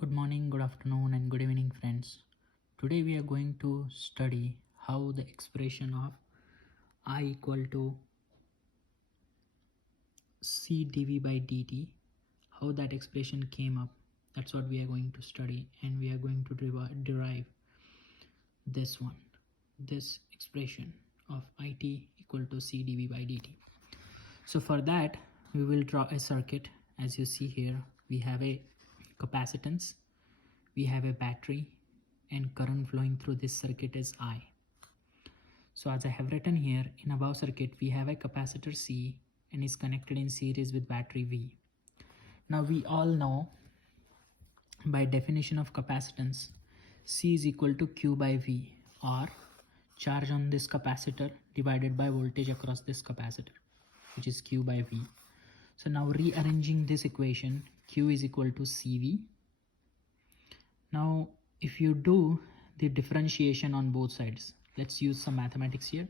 Good morning, good afternoon, and good evening, friends. Today we are going to study how the expression of I equal to C dV by dt, how that expression came up. That's what we are going to study, and we are going to derive this expression of it equal to C dV by dt. So for that, we will draw a circuit. As you see here, we have a capacitance, we have a battery, and current flowing through this circuit is I. So as I have written here, in above circuit we have a capacitor C and is connected in series with battery V. Now we all know by definition of capacitance, C is equal to Q by V, or charge on this capacitor divided by voltage across this capacitor, which is Q by V. So now rearranging this equation, Q is equal to CV. Now if you do the differentiation on both sides, let's use some mathematics here.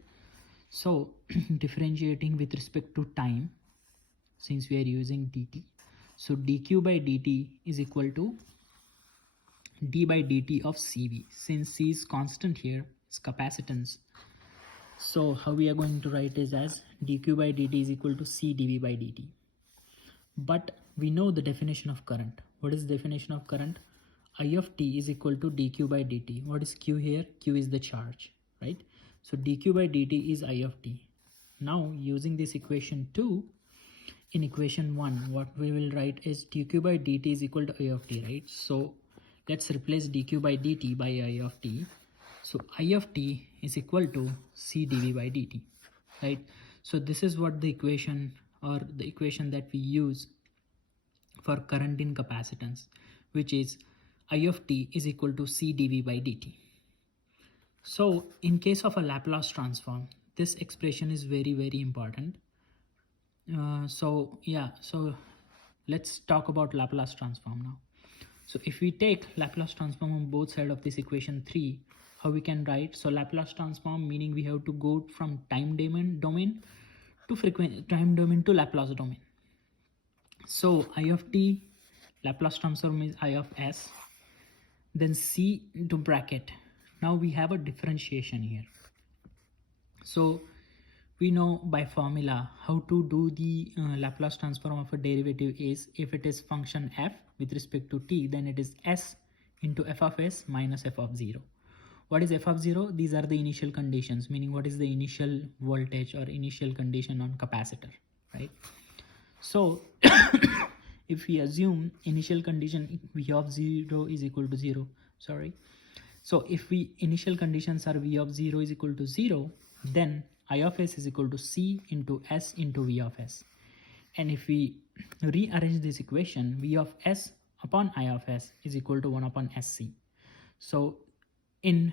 So differentiating with respect to time, since we are using dt, so dq by dt is equal to d by dt of CV. Since C is constant here, it's capacitance, so how we are going to write is as dq by dt is equal to C dV by dt. But we know the definition of current. What is the definition of current? I of t is equal to dq by dt. What is q here? Q is the charge, right? So dq by dt is I of t. Now using this equation 2, in equation 1 what we will write is dq by dt is equal to I of t, right? So let's replace dq by dt by I of t. So I of t is equal to C dV by dt, right? So this is what the equation, or the equation that we use for current in capacitance, which is I of t is equal to C dV by dt. So in case of a Laplace transform, this expression is very important. So let's talk about Laplace transform now. So if we take Laplace transform on both sides of this equation 3, how we can write? So Laplace transform meaning we have to go from time domain to time domain to Laplace domain. So I of t Laplace transform is I of s, then C into bracket. Now we have a differentiation here. So we know by formula how to do the Laplace transform of a derivative is, if it is function f with respect to t, then it is s into f of s minus f of 0. What is f of 0? These are the initial conditions, meaning what is the initial voltage or initial condition on capacitor, right? So if we assume initial condition v of 0 is equal to 0, so if we initial conditions are v of 0 is equal to 0, then I of s is equal to C into S into V of s. And if we rearrange this equation, V of s upon I of s is equal to 1 upon SC. So in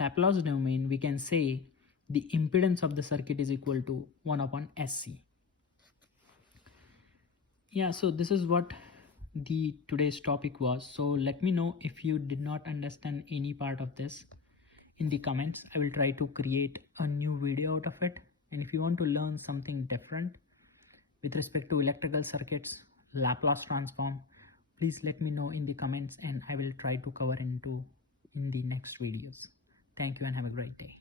Laplace domain, we can say the impedance of the circuit is equal to 1 upon SC. Yeah, so this is what the today's topic was. So let me know if you did not understand any part of this in the comments. I will try to create a new video out of it. And if you want to learn something different with respect to electrical circuits, Laplace transform, please let me know in the comments and I will try to cover in the next videos. Thank you and have a great day.